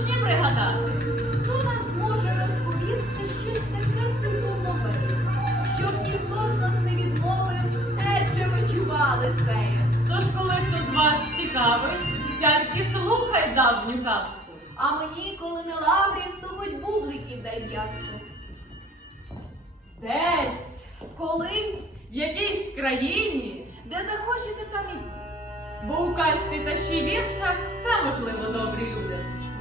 смішні пригадати. Хто нас може розповісти щось таке цілком нове, щоб ніхто з нас не відмовив, Адже ви чували сеє. Тож, коли хто з вас цікавий, сядь і слухай давню казку. А мені, коли не лаврів, то хоч бубликів дай в'язку. Десь, колись, в якійсь країні, де захочете там і. Бо у казці та ще й віршах все може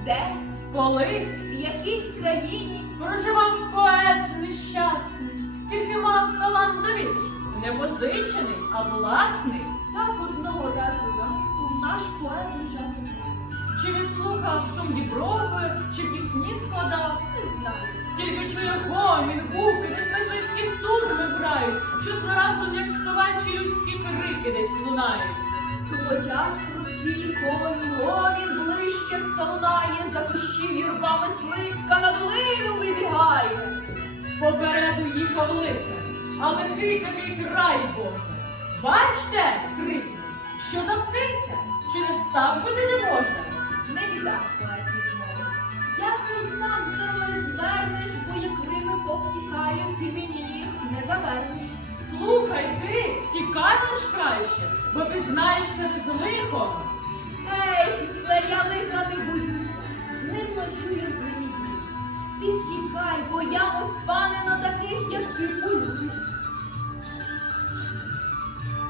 Десь, Колись в якійсь країні, проживав поет нещасний, тільки мав талант до вірш. Не позичений, а власний. так одного разу ранку наш поет лежав. у. Чи він слухав шум діброви, чи пісні складав. Не знаю. Тільки чує гомін, гуки, десь мисливські сурми грають, чутно разом, як совачі людські крики десь лунають. Тупотять прудкі коні, гомін ближче солунає, за кущів юрба мисливська на долину вибігає. Попереду їхав лицар, але крикав і край Боже. Бачте, крикнув, що за птиця, через став бути не може. Не біда, поет відмовив. Як ти сам з дороги звернеш, бо як Рими повтікають, ти мені їх не завернеш. Слухай ти, тікаєш краще, бо пізнаєшся не з лихом. Ей, тепер я лиха не боюся, з ним ночую з ним іду. Ти втікай, бо я оспане на таких, як ти полюбив.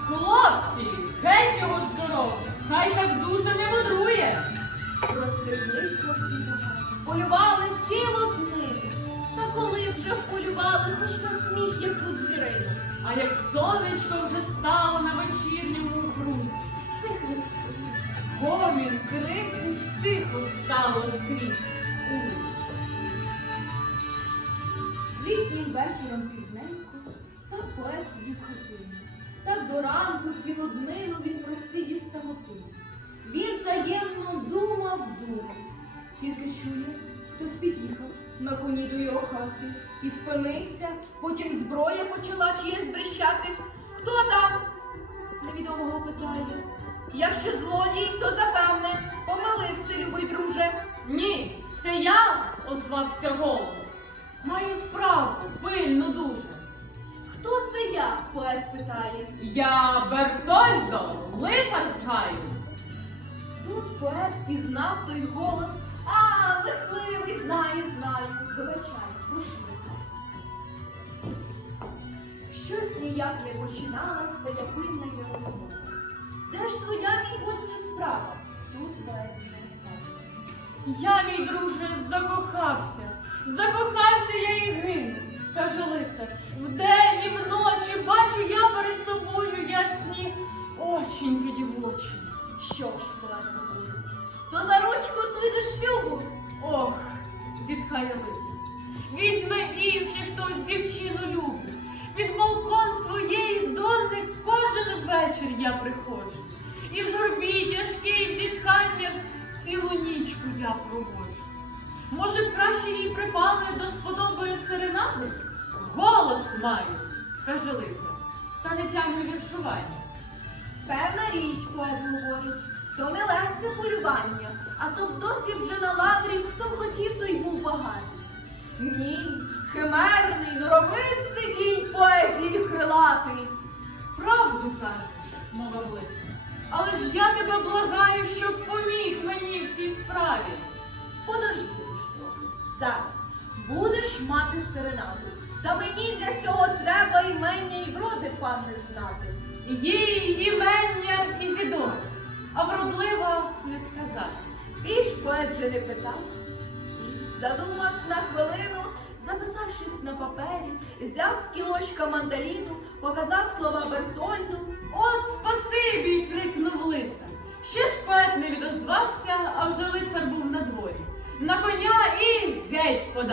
Хлопці, геть його здоров'я, хай так дуже не мудрує. Розтеклись хлопці полювали лузі. Літнім вечором пізненько сам поет сидів хатину. Так до ранку цілу днину він просидів самотину. Він таємно думав, думав. Тільки чує, хтось під'їхав на коні до його хати і спинився, потім зброя почала чиєсь брещати. Хто там? Невідомого питає. Якщо злодій, то запевне, помилився, любий друже. Ні, це я, озвався голос. Маю справу, пильну дуже. Хто це я? поет питає. Я Бертольдо, лицар з гаю. Тут поет пізнав той голос. А, мисливий, знаю, знаю. Вибачай, прошу. Щось ніяк не починалась твоя пильна я розмова. Де ж твоя мій гості справа? Тут поет не стався. Я, мій друже, закохався. Закохався я і гину, каже лицар. Вдень і вночі бачу я перед собою ясні очіньки дівочі. Що ж, поет говорить? То за ручку ти до шлюбу. Ох, зітхає лицар. Візьме інший хтось дівчину любить. Під балкон своєї донни кожен вечір я приходжу. І в журбі тяжкій в зітханнях цілу нічку я проводжу. Може, краще їй припали до сподобої серенади? Голос маю, каже Лиза, та не тягне віршування. Певна річ, поет говорить, то не легке полювання, а то досі вже на лаврі, хто Зараз будеш мати серенаду. Та мені для цього треба імення і вроди панни знати. Їй імення Ізідор, а вродлива не сказати. Більш поет же не питався. Задумався на хвилину, записавшись на папері, взяв з кілочка мандаліну, показав слова Бертольду. От спасибі! крикнув лицар. Ще ж поет не відозвався,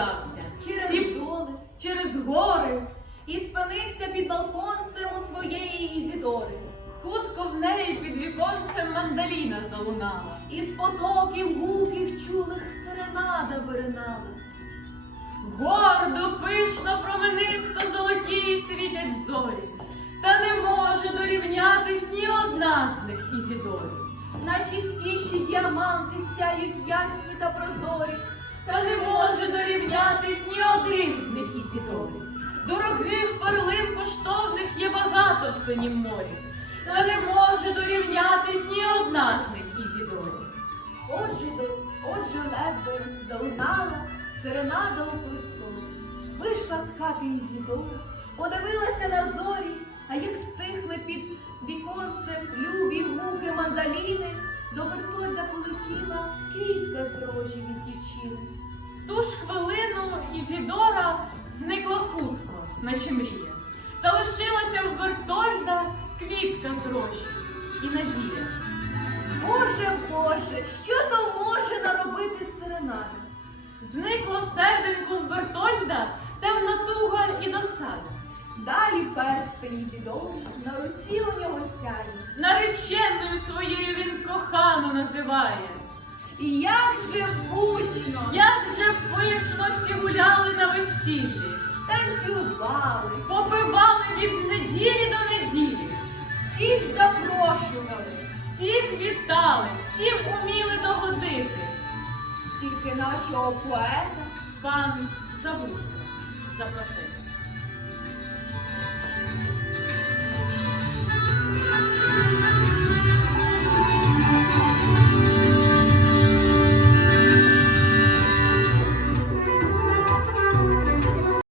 геть. Через І доли через гори. і спинився під балконцем у своєї Ізідори. Хутко в неї під віконцем мандаліна залунала. Із потоків гуків чулих серенада виринала. Гордо, пишно, променисто золоті світять зорі. Та не може дорівнятись ні одна з них Ізідорі. Найчистіші діаманти сяють ясні та прозорі. Та не може дорівнятись ні один з них Ізідорі. Дорогих перлин коштовних є багато в синім морі. Та не може дорівнятись ні одна з них Ізідорі. Отже, отже ледве залунала серенада у престолі. Вийшла з хати Ізідора, подивилася на зорі, а як стихли під віконцем любі гуки мандаліни, до Бертольда полетіла квітка з рожі від дівчини. В ту ж хвилину Ізідора зникла хутко, наче мрія, та лишилася в Бертольда квітка з рожі і надія. Боже, Боже, що то може наробити серенада? Зникла в серденьку в Бертольда темна туга і досада. Далі перстень Ізідора на руці у нього сяє. Нареченою своєю він кохану називає. І як же гучно Як же пишно всі гуляли на весіллі, танцювали, попивали від неділі до неділі, всіх запрошували, всіх вітали, всім уміли догодити. тільки нашого поета Пан забувся запросити.